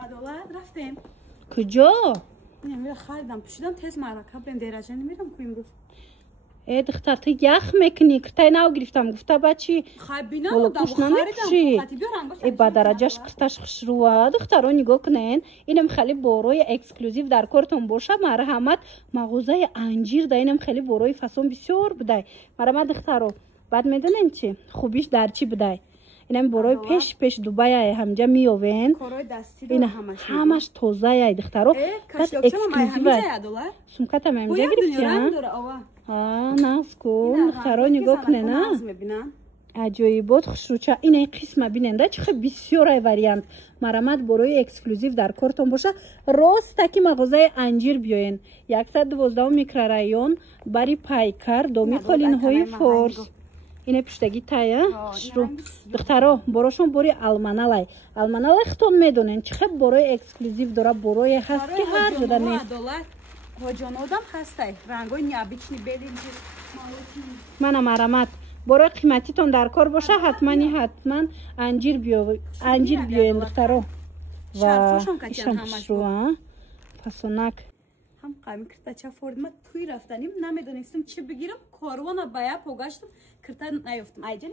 عدالت رفتیم کجا؟ نمیره خریدم پوشیدم تز معرکه بریم دیراجه نمیرم که امروز دختر تو یخ میکنی کرتای نو گرفتم گفته بچی خب بینم بودم خریدم ای با درجهش کرتاش خشروه دخترو نگاه کنین اینم خیلی بروی اکسکلوزیو در کارتون باشه مرحمت مغازه انجیر ده اینم خیلی بروی فسون بسیار بده مرحمت دخترو بعد میدونین چی خوبیش در چی بده اینم بروی پیش دوبای همجا میوین این همش تازه ای دخترو بعد اکسکلوزیو سمکتم همجا گرفتیم ناز کن دخترو نگاه کنه نه عجایبات خوشروچه این قسمه بیننده چه بسیار ای وریانت مرحمت بروی اکسکلوزیو در کارتون باشه راست که مغازه انجیر بیاین 112 میکرورایون بری پایکار دومی قالین های فورس اینه پشتگی تایه شروع دخترا براشون بری المانالای ختون میدونین چه بروی اکسکلوزیو داره بروی هست که هر جدا نیست جان آدم هسته رنگای نیابیچنی بیلینجی منم مرحمت برای قیمتی تون در کار باشه حتما انجیر بیاین دخترو و ایشم شروع فسونک هم قامی کرده چه فورد من توی رفتنیم نمیدونستم چه بگیرم کاروان بایا پوگاشتم کرده نیفتم ایجن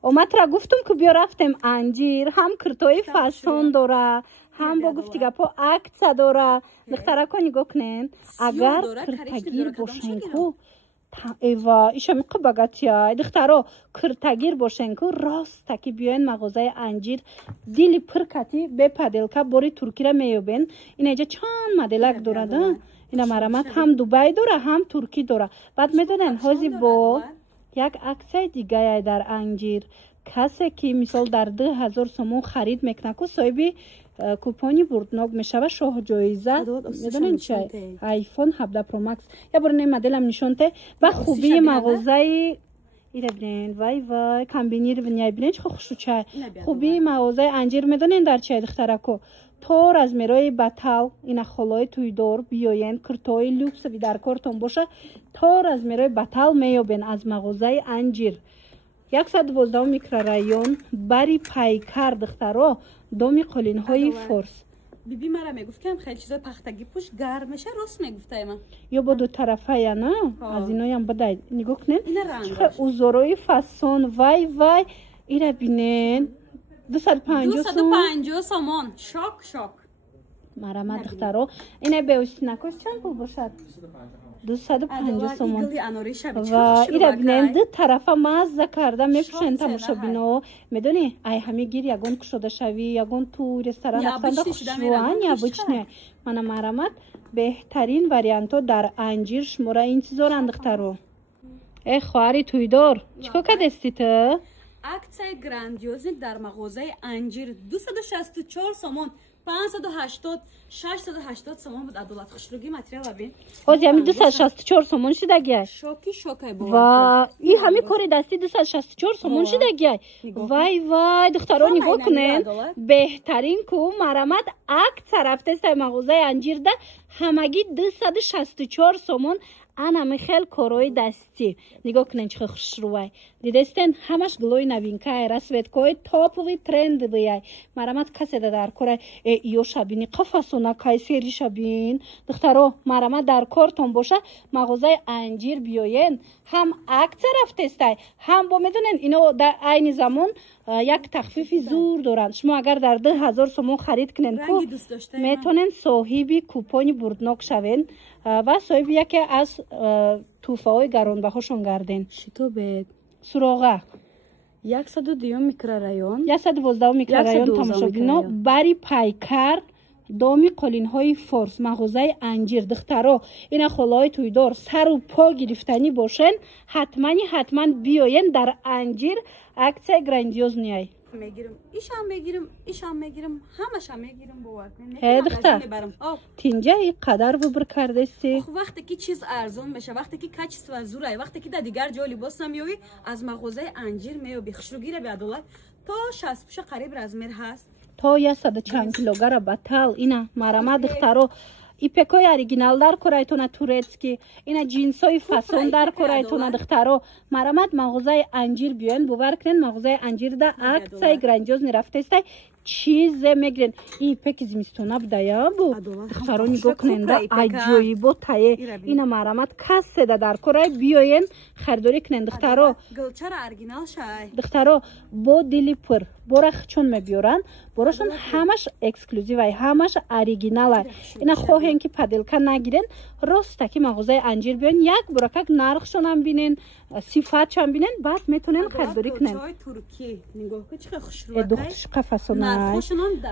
اومد را گفتم که بیا رفتم انجیر هم کرتای فسون داره هم با گفتی گپا عکس داره دخترا کنی گکنین اگر کرتگیر باشین کو ایوا ایشم قباگاتیا دخترا کرتگیر باشین کو راست که بیاین مغازه انجیر دیلی پرکتی به پدلکا بوری ترکی را میوبین این اینجا چند مدلک داره ده اینا مرحمت هم دوبای داره هم ترکی داره بعد میدونن هازی با یک عکس دیگه در انجیر کسی که مثال در 2000 سومون خرید میکنه که صاحبی کوپونی بردناک میشه شاه جایزه میدونین چه آیفون 17 پرو مکس یا برای مدلم نشونته و خوبی مغازه ایره بینین وای کمبینی رو بینین چه خوشو چه خوبی مغازه انجیر میدونین در چه دخترکو تور از میرای بطل این خلای توی دور بیاین کرتای لوکس وی در کارتون باشه تور از میرای بطل میابین از مغازه انجیر 112 میکرورایون بری پایکار دخترا دومی قالین های فورس بیبی مرا میگفت که خیلی چیزای پختگی پوش گرم میشه راست میگفته من یا با دو طرفه یا نه از اینایی هم بدای نگاه کنین چه اوزاروی فسون وای ایره بینین 250 سومون شاک مرحمت دخترا اینه به اوستینکوش چند پول باشد 250 سومون و ایره بینین دو طرفه مزه کرده میپوشن تماشا بینو میدونی ای همه گیر یگون کشوده شوی یگون تو رستوران رفتنده خوشوان یا بچنه من مرحمت بهترین وریانتو در انجیر شماره انتظار دخترو ای خواهری توی دار چیکار که دستی تو؟ اکسای گراندیوزی در مغازه انجیر 264 سومون 580 680 سومون بود عدالت خوشروگی متریال ببین خود یعنی 264 سومون شده گه شوکی بود و این همه کاری دستی 264 سومون شده گه وای دخترا نگاه کنین بهترین کو مرحمت عکس رفته است مغازه انجیر ده همگی 264 سومون انا خیلی کارای دستی نگاه کنین چه خوش روی دیدستین همش گلوی نوینکای رسوت کوی تاپوی ترند بیای مرحمت کسی در کار ایو شبینی قفسونا کایسری شبین دخترو مرحمت در کارتون باشه مغازه انجیر بیاین هم عکس رفته است هم با میدونین اینو در عین زمان یک تخفیف زور دارن شما اگر در 2000 سومون خرید کنین کو میتونین صاحبی کوپونی بردناک شوین و صاحبی یکی از توفه های گرانبهاشون گردین شتو به سراغه 102 میکرورایون 112 میکرورایون تماشا بینا بری پایکار دومی قالین های فورس مغازه انجیر دخترا این خلای توی دار سر و پا گرفتنی باشن حتما بیاین در انجیر عکس گراندیوز نیای میگیرم ایشم میگیرم همش هم میگیرم باور کنین دختر تینجا این قدر ببر کرده سی وقتی که چیز ارزان میشه وقتی که کچ و زوره وقتی که در دیگر جا لباس نمیوی از مغازه انجیر میوی خوشروگیره به عدالت تا 60 پوش قریب از میر هست تا 100 چند کیلوگرم بطل اینا مرحمت دخترو ایپکای اوریجینال در کرایتونه تورецькі اینا جنسای فسون در کرایتونه دخترو مرحمت مغازه انجیر بیاین باور کنین مغازه انجیر ده عکسای گراندیوز نرفته است چیز میگیرن. این پک زمستونا بودایا بو دخترا نگاه کنین دا عجایبو تایه اینا مرامت کس ده در کره بیاین خریداری کنین. دخترا دخترا با دلی پر برخ چون میبیارن براشون همش اکسکلوزیو ای همش اوریجینال ای. اینا خواهین که پدلکا نگیرن راسته که مغازه انجیر بیان یک برکک نرخشون هم بینین صفاتش هم بینین بعد میتونین خریداری کنین. دخترش قفسونه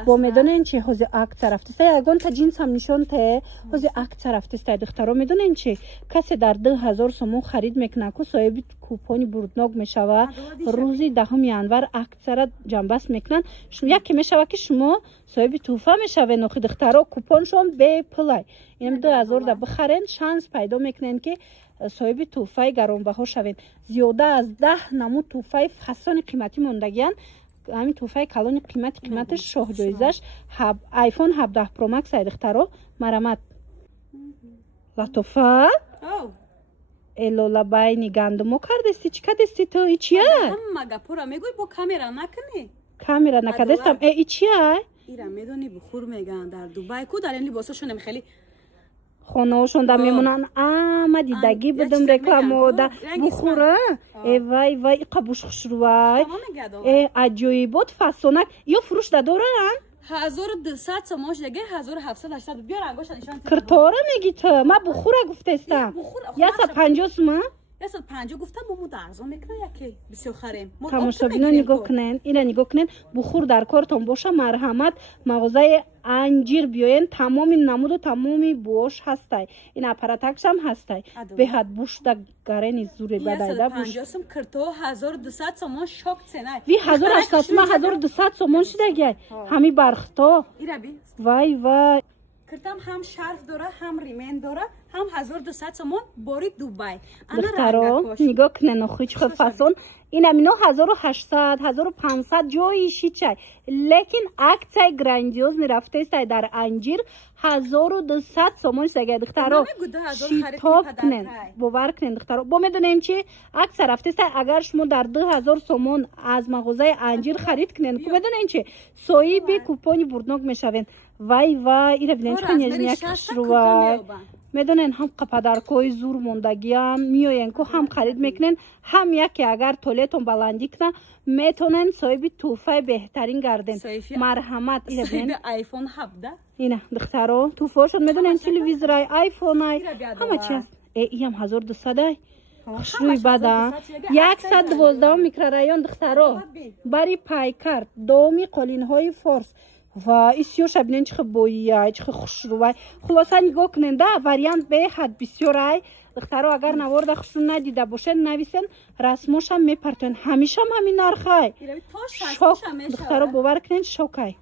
با میدونین چی حوزه اکت رفته اگون تا جنس هم نشون ته حوزه اکت رفته دخترا میدونین چی کسی در 2000 سومون خرید میکنه که صاحب کوپونی بردناک میشوه روزی 10 ینور اکثر جنبست میکنن یکی میشوه که شما صاحب توفه میشوه نوخی دخترا کوپونشون به پلای این 2000 دا بخرین شانس پیدا میکنین که صاحب توفه گرانبها شوین. زیاده از 10 نمود توفه فسان قیمتی موندگیان. همین توفه کلون قیمتش شاه جایزش آیفون 17 پرو مکس دخترا مرامت لطفه الولا بایनी گندمو کردستی چی کردستی تو ای چیه؟ مگه پورا میگوی با کامera نکنی؟ کامera نکردستم ای چیه؟ ایرا میدونی بخور میگن در دوبای کو در این لباساشون خیلی خونه‌شون دا میمونن ما دیدگی بدم رکلامو دا بخوره وای وای قبوش خوشروای عجایبات فسونک یا فروش دا دارن 1200 سماش دیگه 1780 بیار انگوش نشان کرتوره میگی تو ما بخوره گفتستم 150 سومه 150 گفتم بو ارزون میکنه یکی بسیار خریم تماشابینا نگاه کنن اینا نگاه کنن بخور در کارتون باشه مرحمت مغازه انجیر بیاین تمامی نمود و تمامی بوش هستای این اپاراتکش هم هستای به حد بوش دا گرنی زوری بدایده بوش 150 سم کرتو 1200 سومون شوک سنای وی 1800 سومون 1200 سومون شده گه همی برختا وای وای کرتم هم شرف داره هم ریمن داره هم 1200 سومون باری دوبای دخترا نگاه کنن خوش فسون این امینو 1800 1500 جایی شیچای لیکن اکتای گراندیوز نرفته است در انجیر 1200 سومون سگه دخترا شیطاب کنن باور کنن دخترا با میدونین چی اکت رفته است اگر شما در 2000 سومون از مغازه انجیر خرید کنن که میدونین چی سوی به کوپونی بردناک میشوین وای وای اینا ببینید چون یک شروع میدونین هم قپدرکوی زور موندگی هم میاین که هم خرید میکنن هم یکی اگر تولیتون بلندی کنه میتونن صاحب توفه بهترین گردن مرحمت اینا ببینید آیفون 17 اینا دخترا توفه شد میدونین تلویزیونای آیفون های همه چی هست ای هم 1200 خوشروی بده 112 میکرورایون دخترا برای پایکار دومی قالین های فورس و ایسیو شبینین چخ بویی چخ خوشروی خلاصا نگاه کنین ده وریانت به حد بسیارای دخترا اگر نوارد خوشون ندیده باشن نویسن رسموش هم میپرتن همیشه هم همین نرخای شوک دخترا باور کنین شوکای